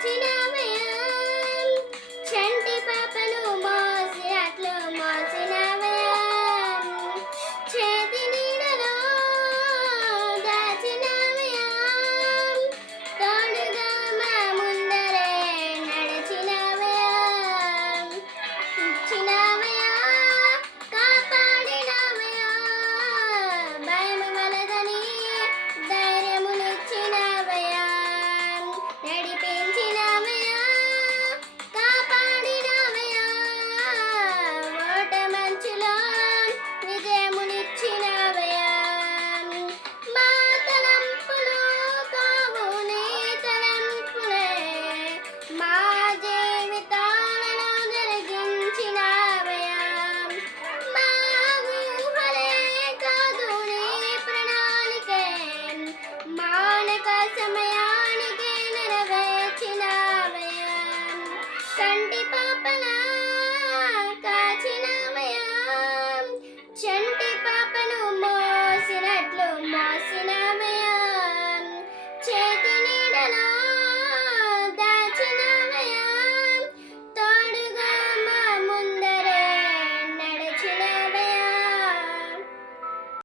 Tina.